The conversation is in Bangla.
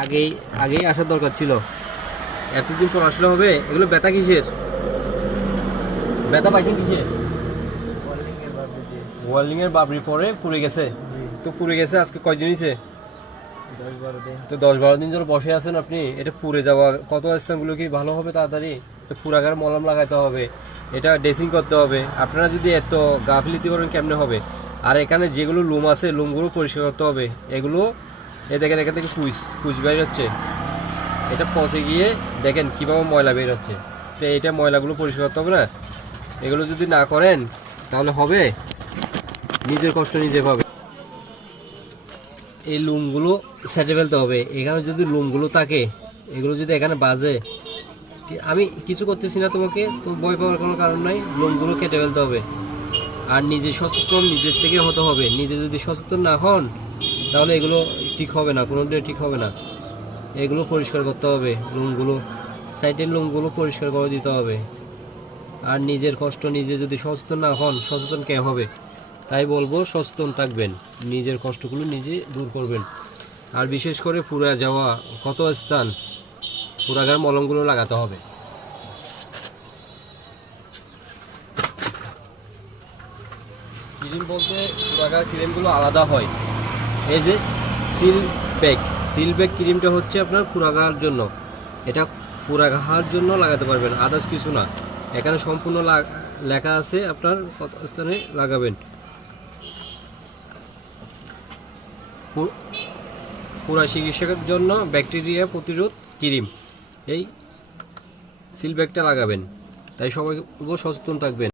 আগেই আগেই আসার দরকার ছিল, এতদিন পর আসলে হবে? এগুলো ব্যথা কিসের? ব্যথা পাইছেন কিসের? ওয়েল্ডিং এর বাবরি পরে পুড়ে গেছে। তো পুড়ে গেছে আজকে কয়দিন হয়েছে? 10-12 দিন। তো 10-12 দিন ধরে বসে আছেন আপনি। এটা পুড়ে যাওয়া কত স্থানগুলো কি ভালো হবে তাড়াতাড়ি? তো পুরাগার মলম লাগাতে হবে, এটা ড্রেসিং করতে হবে। আপনারা যদি এত গাফিলিতি করেন কেমনে হবে? আর এখানে যেগুলো লুম আছে লুমগুলো পরিষ্কার করতে হবে। এগুলো দেখেন এখান থেকে পুষ বের হচ্ছে, এটা পচে গিয়ে দেখেন কিভাবে ময়লা বের হচ্ছে। তো এটা ময়লাগুলো পরিষ্কার করতে হবে না? এগুলো যদি না করেন তাহলে হবে? নিজের কষ্ট নিজে পাবে। এই লুমগুলো সেটে ফেলতে হবে। এখানে যদি লুমগুলো থাকে, এগুলো যদি এখানে বাজে, আমি কিছু করতেছি না তোমাকে, তো ভয় পাওয়ার কোনো কারণ নাই। লুমগুলো কেটে ফেলতে হবে। আর নিজে সচেতন নিজের থেকে হতে হবে। নিজে যদি সচেতন না হন তাহলে এগুলো ঠিক হবে না, কোনোদিন ঠিক হবে না। এগুলো পরিষ্কার করতে হবে, লুমগুলো সাইডের লুমগুলো পরিষ্কার করে দিতে হবে। আর নিজের কষ্ট নিজে যদি সচেতন না হন, সচেতন কে হবে? তাই বলবো সচেতন থাকবেন, নিজের কষ্টগুলো নিজে দূর করবেন। আর বিশেষ করে পুরা যাওয়া কত স্থান, পুরাগার মলমগুলো লাগাতে হবে। ক্রিম বলতে পুরাগার ক্রিমগুলো আলাদা হয়। এই যে সিল ব্যাগ ক্রিমটা হচ্ছে আপনার পুরাগার জন্য, এটা পুরাগার জন্য লাগাতে পারবেন, আদার্স কিছু না। এখানে সম্পূর্ণ লেখা আছে আপনার কত স্থানে লাগাবেন। পুরা চিকিৎসার জন্য ব্যাকটেরিয়া প্রতিরোধ ক্রিম, এই সিল ব্যাগটা লাগাবেন। তাই সবাই সচেতন থাকবেন।